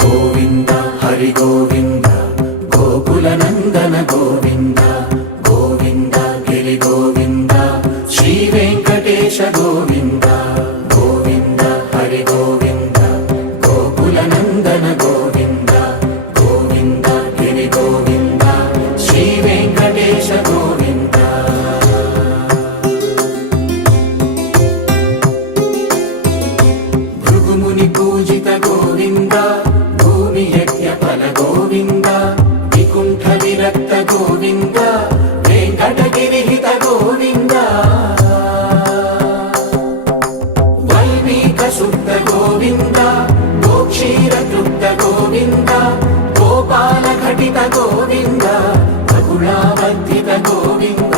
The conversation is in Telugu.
గోవింద హరి గోవింద గోకుల నందన గోవింద గోవింద గిరి గోవింద శ్రీ వెంకటేశ గోవింద గోవింద హరి గోవింద గోకుల నందన గోవింద గోవింద గిరి గోవింద శ్రీ వెంకటేశ గోవింద భృగుముని పూజిత గోవింద భూమి యజ్ఞ ఫల గోవింద వికుంఠ విరక్త గోవింద వెంకటగిరిహిత గోవింద వైదిక శుద్ధ గోవింద గోక్షీర తృప్త గోవింద గోపాల ఘటిత గోవింద బహుళావర్ధిత గోవింద